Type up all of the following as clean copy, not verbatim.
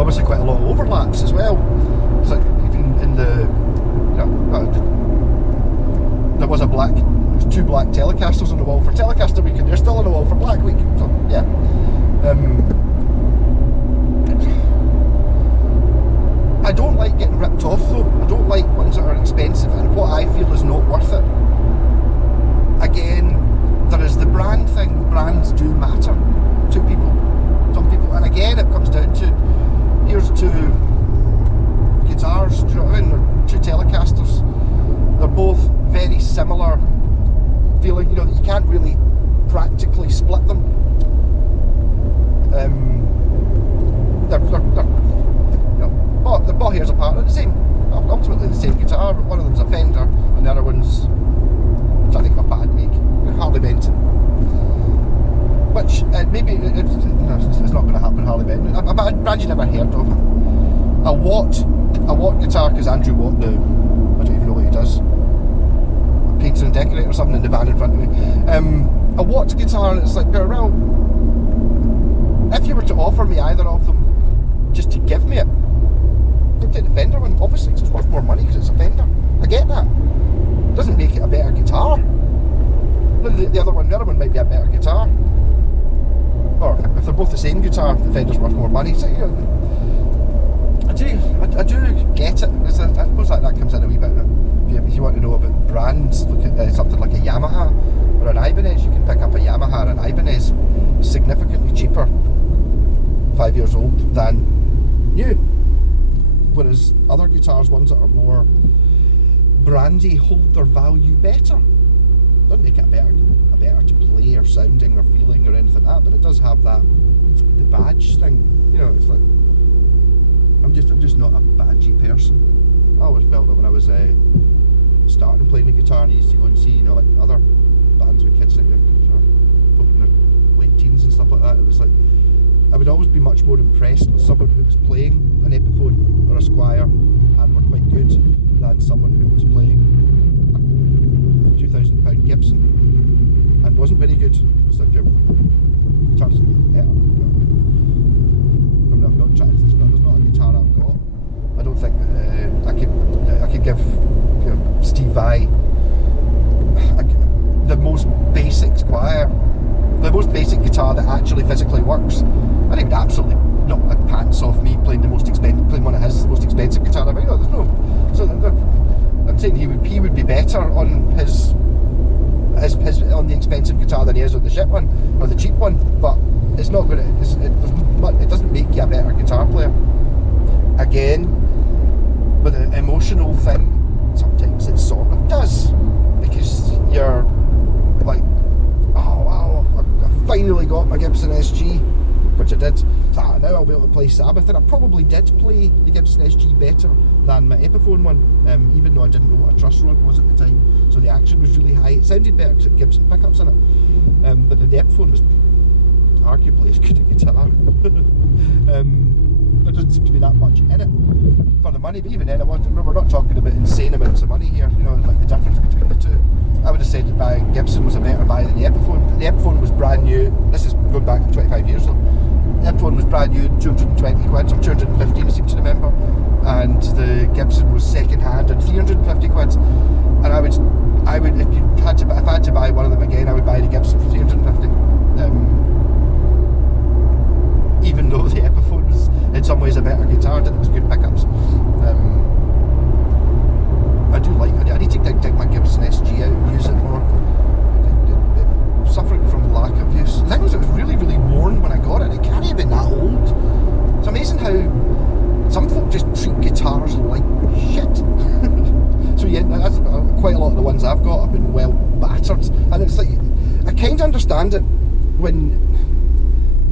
obviously quite a lot of overlaps as well. It's like even in the, there was two black Telecasters on the wall for Telecaster Week, and they're still on the wall for Black Week. So yeah. I don't like getting ripped off though. I don't like ones that are expensive and what I feel is not worth it. Again, there is the brand thing. Brands do matter to people, some people, and again it comes down to, here's two guitars, do you know what I mean? They're two Telecasters. They're both very similar feeling, that you can't really practically split them. They're bought hairs apart. They're the same, ultimately the same guitar. One of them's a Fender, and the other one's, I think, a bad make, Harley Benton. Which maybe it's not going to happen. Harley Benton, a brand you never heard of. A Watt guitar, because Andrew Watt, I don't even know what he does. Painter and decorator or something in the van in front of me. A Watt guitar, it's like, well, if you were to offer me either of them, just to give me it, I'd take the Fender one, obviously, because it's worth more money because it's a Fender. I get that. It doesn't make it a better guitar. The other one might be a better guitar. Or if they're both the same guitar, the Fender's worth more money. So, I do get it. I suppose that comes in a wee bit. If you want to know about brands, look at something like a Yamaha or an Ibanez. You can pick up a Yamaha or an Ibanez significantly cheaper, 5 years old, than new. Whereas other guitars, ones that are more brandy, hold their value better. Doesn't make it a better to play or sounding or feeling or anything like that, but it does have the badge thing. It's like I'm just not a badgy person. I always felt that when I was starting playing the guitar, and I used to go and see like other bands with kids, probably in their late teens and stuff like that. It was like I would always be much more impressed with someone who was playing an Epiphone or a Squier and were quite good than someone who was playing a £2,000 Gibson and wasn't very good. So your guitar doesn't get better. I'm not trying. There's not a guitar I've got. I don't think I could give Steve Vai the most basic Squier, the most basic guitar that actually physically works. I think absolutely knock the pants off me playing playing one of his most expensive guitar ever. There's no. So I'm saying he would be better on his on the expensive guitar than he is on the shit one or the cheap one. But it's not going to. It doesn't make you a better guitar player. Again, with an emotional thing, sometimes it sort of does, because you're like, oh wow, I finally got my Gibson SG, which I did. So now I'll be able to play Sabbath, and I probably did play the Gibson SG better than my Epiphone one, even though I didn't know what a truss rod was at the time, so the action was really high. It sounded better because it had Gibson pickups in it, but the Epiphone was arguably as good a guitar. There doesn't seem to be that much in it for the money, but even then, we're not talking about insane amounts of money here, like the difference between the two. I would have said that Gibson was a better buy than the Epiphone. The Epiphone was brand new. This is going back 25 years though. The Epiphone was brand new, 220 quid, or 215 I seem to remember, and the Gibson was second hand at 350 quid. And I would, if I had to buy one of them again, I would buy the Gibson for 350. Even though the Epiphone was in some ways a better guitar, and it was good pickups. I need to take my Gibson SG out and use it more. Suffering from lack of use. The thing was, it was really, really worn when I got it. It can't have been that old. It's amazing how some folk just treat guitars like shit. So yeah, that's quite a lot of the ones I've got have been well battered, and it's like, I kind of understand it when,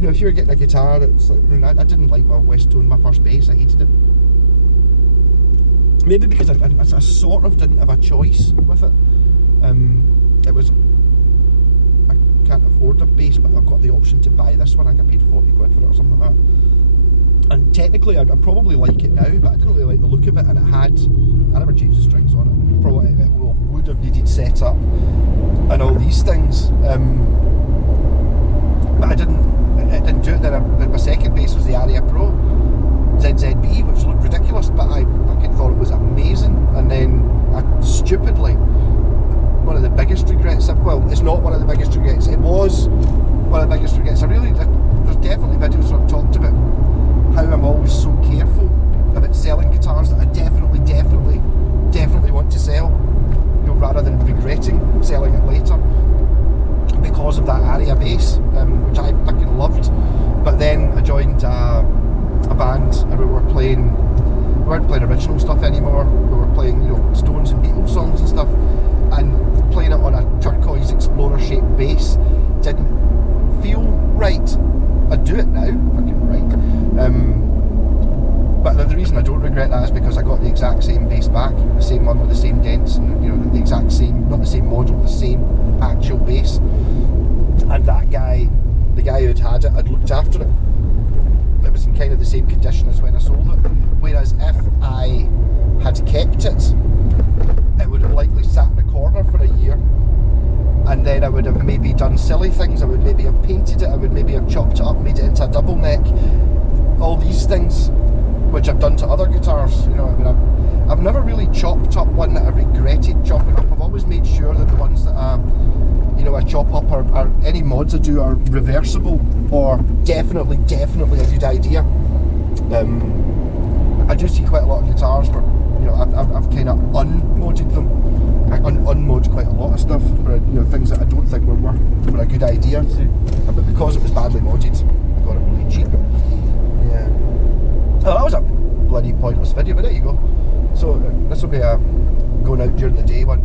if you're getting a guitar, it's like, I didn't like my Westone, my first bass, I hated it. Maybe because I sort of didn't have a choice with it. It was, I can't afford a bass, but I've got the option to buy this one. I think I paid 40 quid for it or something like that. And technically I'd probably like it now, but I didn't really like the look of it, and I never changed the strings on it. Probably it would have needed setup and all these things. But I didn't do it. Then my second bass was the Aria Pro Z was so careful about selling guitars that I definitely want to sell, you know, rather than regretting selling it later, because of that Aria bass, which I fucking loved. But then I joined a band and we weren't playing original stuff anymore. We were playing, you know, Stones and Beatles songs and stuff, and playing it on a turquoise Explorer shaped bass didn't feel right. I'd do it now, fucking right. But the reason I don't regret that is because I got the exact same bass back, the same one with the same dents, and, you know, the exact same, not the same model, the same actual bass. And that guy, the guy who'd had it, had looked after it. It was in kind of the same condition as when I sold it. Whereas if I had kept it, it would have likely sat in a corner for a year, and then I would have maybe done silly things. I would maybe have painted it, I would maybe have chopped it up, made it into a double neck, all these things which I've done to other guitars. You know, I mean, I've never really chopped up one that I regretted chopping up. I've always made sure that the ones that you know, I chop up are any mods I do are reversible, or definitely a good idea. I do see quite a lot of guitars where, you know, I've kind of unmodded them. I unmod quite a lot of stuff for, you know, things that I don't think were a good idea, but because it was badly modded, I got it really cheap. Yeah. Oh, that was a bloody pointless video, but there you go. So this will be a going out during the day one.